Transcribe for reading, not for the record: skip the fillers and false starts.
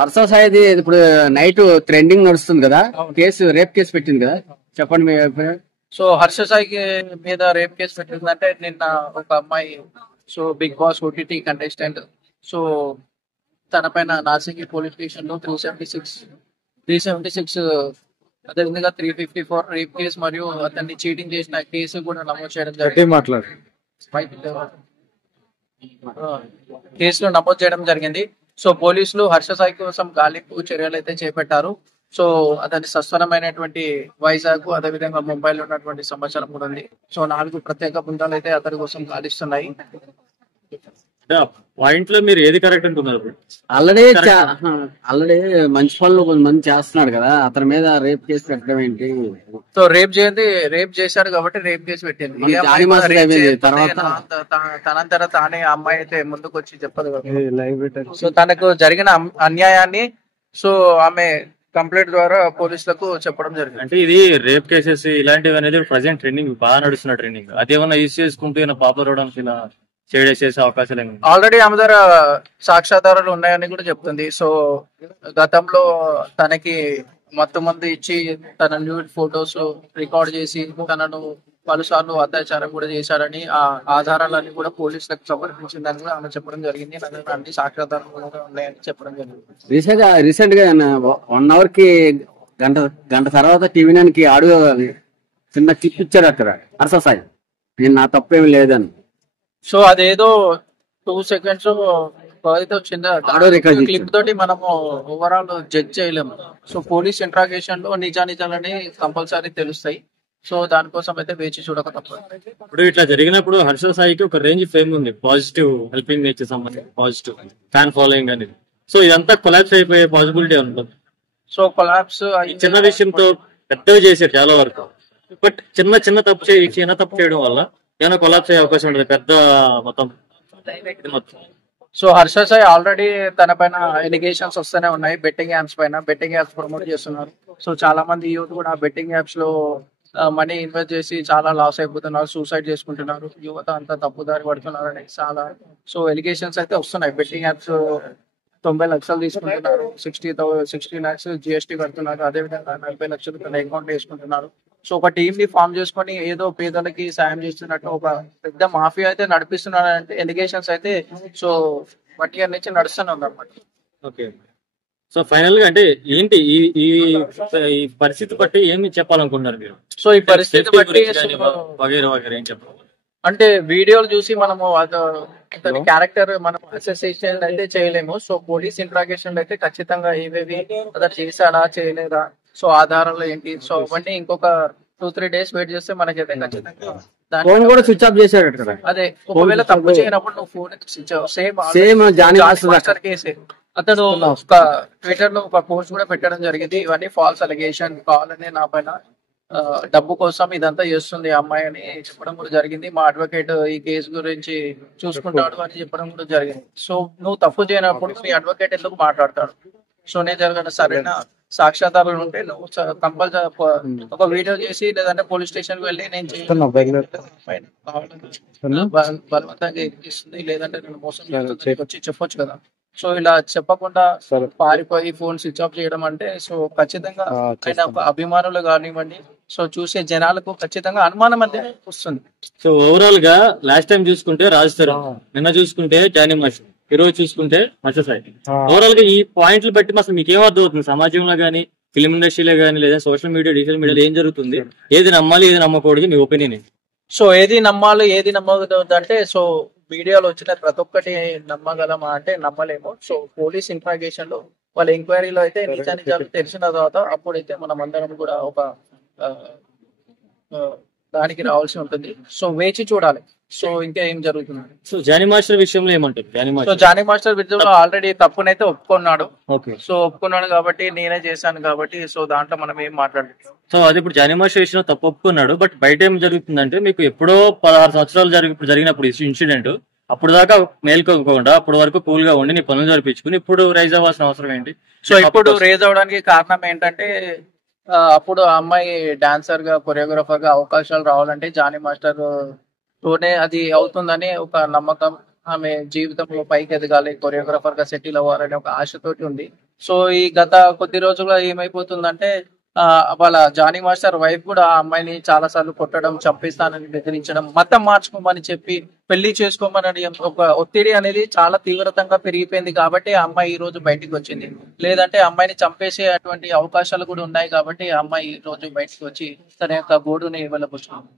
హర్ష సాయిది ఇప్పుడు night trending నడుస్తుంది కదా, రేప్ కేసు పెట్టింది కదా, చెప్పండి మీ అభిప్రాయం. సో హర్ష సాయికి మీద రేప్ కేసు పెట్టిందంటే నిన్న ఒక అమ్మాయి, so big boss OTT contestant, so తన పైన నార్సింగి పోలీస్ స్టేషన్ లో 376 అదేవిధంగా 354 రేప్ కేసు మరియు అతన్ని చీటింగ్ చేసిన కేసు కూడా నమోదు చేయడం జరిగింది. సో పోలీసులు హర్ష సాయి కోసం గాలింపు చర్యలు అయితే చేపట్టారు. సో అతని సస్వరమైనటువంటి వైజాగ్ అదేవిధంగా ముంబైలో ఉన్నటువంటి సమాచారం కూడా ఉంది. సో 4 ప్రత్యేక బృందాలు అయితే అతని కోసం గాలిస్తున్నాయి. పాయింట్ లో మీరు ఏది కరెక్ట్ అంటున్నారు? ఆల్రెడీ మంచి పనులు కొంతమంది చేస్తున్నాడు కదా, అతని మీద రేప్ కేసు పెట్టడం ఏంటి? సో రేప్ చేశాడు కాబట్టి రేప్ కేసు పెట్టింది. తనంతర తానే అమ్మాయి అయితే ముందుకు వచ్చి చెప్పదు కదా. సో తనకు జరిగిన అన్యాయాన్ని సో ఆమె కంప్లైంట్ ద్వారా పోలీసులకు చెప్పడం జరిగింది. అంటే ఇది రేప్ కేసెస్ ఇలాంటివి అనేది ప్రజెంట్ ట్రెండింగ్ బాగా నడుస్తున్న ట్రెండింగ్. అదేమన్నా యూజ్ చేసుకుంటూ పాపులర్ అవడానికి ఇలా చేసే అవకాశాలు ఏమి? ఆల్రెడీ ఆమె దగ్గర సాక్ష్యాధారాలు ఉన్నాయని కూడా చెప్తుంది. సో గతంలో తనకి మత్తు మందు ఇచ్చి తన న్యూడ్ ఫొటోస్ రికార్డ్ చేసి తనను పలుసార్లు అత్యాచారం కూడా చేశారని ఆ ఆధారాలన్నీ కూడా పోలీసులకు సమర్పించిందని కూడా ఆమె చెప్పడం జరిగింది. నా దగ్గర అన్ని సాక్ష్యాధారాలు కూడా ఉన్నాయని చెప్పడం జరిగింది. రీసెంట్ గా 1 hour కి గంట తర్వాత టీవీ 9 కి ఆడియో చిన్న క్లిప్ ఇచ్చాడు అక్కడ హర్ష సాయి, నేను నా తప్పేమి లేదని. సో అదేదో 2 seconds క్లిప్ తోటి మనము ఓవరాల్ జడ్జ్ చేయలేము. సో పోలీస్ ఇంట్రాగేషన్ లో నిజానిజాలని కంపల్సరీ తెలుస్తాయి. సో దానికోసం అయితే వేచి చూడక తప్పదు. ఇప్పుడు ఇట్లా జరిగినప్పుడు హర్ష సాయికి ఒక రేంజ్ ఫేమ్ ఉంది, పాజిటివ్ హెల్పింగ్ నేచర్ సంబంధించి పాజిటివ్ ఫ్యాన్ ఫాలోయింగ్ అనేది. సో ఇదంతా కొలాప్స్ అయిపోయే పాసిబిలిటీ ఉంటుంది. సో కొలాప్స్ చిన్న విషయంతో పెద్దగా చేశారు చాలా వరకు, బట్ చిన్న తప్పు చేయడం వల్ల ఏమైనా కొలాప్స్ అయ్యే అవకాశం ఉంటుంది పెద్ద మొత్తం. సో హర్ష సాయి ఆల్రెడీ తన పైన ఎలిగేషన్స్ వస్తూనే ఉన్నాయి. బెట్టింగ్ యాప్స్ ప్రమోట్ చేస్తున్నారు. సో చాలా మంది యూత్ కూడా బెట్టింగ్ యాప్స్ లో మనీ ఇన్వెస్ట్ చేసి చాలా లాస్ అయిపోతున్నారు, సూసైడ్ చేసుకుంటున్నారు, యువత అంతా తప్పుదారి పడుతున్నారు అని చాలా సో ఎలిగేషన్స్ అయితే వస్తున్నాయి. బెట్టింగ్ యాప్స్ 90 లక్షలు తీసుకుంటున్నారు, 60 lakhs జిఎస్టీ కడుతున్నారు, అదేవిధంగా 40 లక్షలు తన అకౌంట్ వేసుకుంటున్నారు. సో ఒక టీమ్ ని ఫామ్ చేసుకొని ఏదో పేదలకి సాయం చేస్తున్నట్టు ఒక పెద్ద మాఫియా అయితే నడిపిస్తున్నారు అంటే ఎలిగేషన్స్ అయితే సో 1 year నుంచి నడుస్తూనే ఉందన్నమాట. ఓకే, సో ఫైనల్ గా అంటే ఏంటి ఈ పరిస్థితి బట్టి ఏమి చెప్పాలనుకుంటున్నారు మీరు? సో ఈ పరిస్థితి బట్టి ఏం చెప్పాలి అంటే వీడియోలు చూసి మనము అతని క్యారెక్టర్ మనం అసెసియేషన్ అయితే చేయలేము. సో పోలీస్ ఇంట్రాగేషన్ అయితే ఖచ్చితంగా ఏవేవి అతను చేశాడా చేయలేదా, సో ఆధారాలు ఏంటి, సో అవన్నీ ఇంకొక 2-3 days వెయిట్ చేస్తే మనకైతే ఖచ్చితంగా ఫోన్ కూడా స్విచ్ ఆఫ్ చేశాడు. అదే ఒకవేళ తప్పు చేయనప్పుడు నువ్వు ఫోన్ స్విచ్ ఆఫ్ సేమ్ కేసే. అతను ఒక ట్విట్టర్ లో ఒక పోస్ట్ కూడా పెట్టడం జరిగింది, ఇవన్నీ ఫాల్స్ అలిగేషన్, కావాలని నా పైన డబ్బు కోసం ఇదంతా చేస్తుంది అమ్మాయి అని చెప్పడం కూడా జరిగింది. మా అడ్వకేట్ ఈ కేసు గురించి చూసుకుంటాడు అని చెప్పడం కూడా జరిగింది. సో నువ్వు తప్పు చేయనప్పుడు మీ అడ్వకేట్ ఎందుకు మాట్లాడతాడు? సో నేను జరిగిన సరైన సాక్ష్యాధారాలు ఉంటే నువ్వు కంపల్సరీ ఒక వీడియో చేసి లేదంటే పోలీస్ స్టేషన్ కి వెళ్ళి నేను బలవంతంగా ఇస్తుంది లేదంటే నేను మోసం వచ్చి చెప్పొచ్చు కదా. సో ఇలా చెప్పకుండా పారిపోయి ఫోన్ స్విచ్ ఆఫ్ చేయడం అంటే సో ఖచ్చితంగా ఆయన అభిమానులు కానివ్వండి, సో చూసే జనాలకు ఖచ్చితంగా అనుమానం అంటే వస్తుంది. సో ఓవరాల్ గా లాస్ట్ టైం చూసుకుంటే రాజుతారు, నిన్న చూసుకుంటే జానీ మాస్టర్, ఈ రోజు చూసుకుంటే హర్ష సాయి. ఓవరాల్ గా ఈ పాయింట్లు బట్టి అసలు మీకు ఏం అర్థం అవుతుంది? సమాజంలో గానీ, ఫిల్మ్ ఇండస్ట్రీలో గానీ, లేదా సోషల్ మీడియా, డిజిటల్ మీడియాలో ఏం జరుగుతుంది? ఏది నమ్మాలి, ఏది నమ్మకూడదు, మీ ఒపీనియన్? సో ఏది నమ్మాలి, ఏది నమ్మకూడదు అంటే సో మీడియాలో వచ్చిన ప్రతి ఒక్కటి నమ్మగలమా అంటే నమ్మలేము. సో పోలీస్ ఇంట్రాగేషన్ లో వాళ్ళ ఎంక్వైరీలో అయితే నిజాలు తెలిసిన తర్వాత అప్పుడైతే మనం అందరం కూడా ఒక దానికి రావాల్సి ఉంటుంది. సో వేచి చూడాలి సో ఇంకా ఏం జరుగుతుంది. సో జానీ మాస్టర్ విషయంలో ఏమంటారు? సో జానీ మాస్టర్ విషయంలో ఆల్రెడీ తప్పునైతే ఒప్పుకున్నాడు. సో ఒప్పుకున్నాడు కాబట్టి నేనే చేశాను కాబట్టి సో దాంట్లో మనం ఏం మాట్లాడలేదు. సో అది ఇప్పుడు జానీ మాస్టర్ విషయంలో తప్పు ఒప్పుకున్నాడు, బట్ బయట ఏం జరుగుతుందంటే మీకు ఎప్పుడో 16 సంవత్సరాలు జరిగినప్పుడు ఇన్సిడెంట్ అప్పుడు దాకా మేల్కోకుండా అప్పటి వరకు కూల్ గా ఉండి నీ పనులు జరిపించుకుని ఇప్పుడు రైజ్ అవ్వాల్సిన అవసరం ఏంటి? సో ఇప్పుడు రేజ్ అవడానికి కారణం ఏంటంటే అప్పుడు ఆ అమ్మాయి డాన్సర్ గా కొరియోగ్రాఫర్ గా అవకాశాలు రావాలంటే జానీ మాస్టర్ తోనే అది అవుతుందని ఒక నమ్మకం, ఆమె జీవితంలో పైకి ఎదగాలి, కొరియోగ్రాఫర్ గా సెటిల్ అవ్వాలని ఒక ఆశతోటి ఉంది. సో ఈ గత కొద్ది రోజులుగా ఏమైపోతుందంటే వాళ్ళ జానీ మాస్టర్ వైఫ్ కూడా ఆ అమ్మాయిని చాలా సార్లు కొట్టడం, చంపేస్తానని బెదిరించడం, మతం మార్చుకోమని చెప్పి పెళ్లి చేసుకోమని ఒక ఒత్తిడి అనేది చాలా తీవ్రతంగా పెరిగిపోయింది కాబట్టి ఆ అమ్మాయి ఈ రోజు బయటికి వచ్చింది. లేదంటే అమ్మాయిని చంపేసే అటువంటి అవకాశాలు కూడా ఉన్నాయి కాబట్టి ఆ అమ్మాయి ఈ రోజు బయటకు వచ్చి తన యొక్క గోడుని వెళ్ళబోచుకుంది.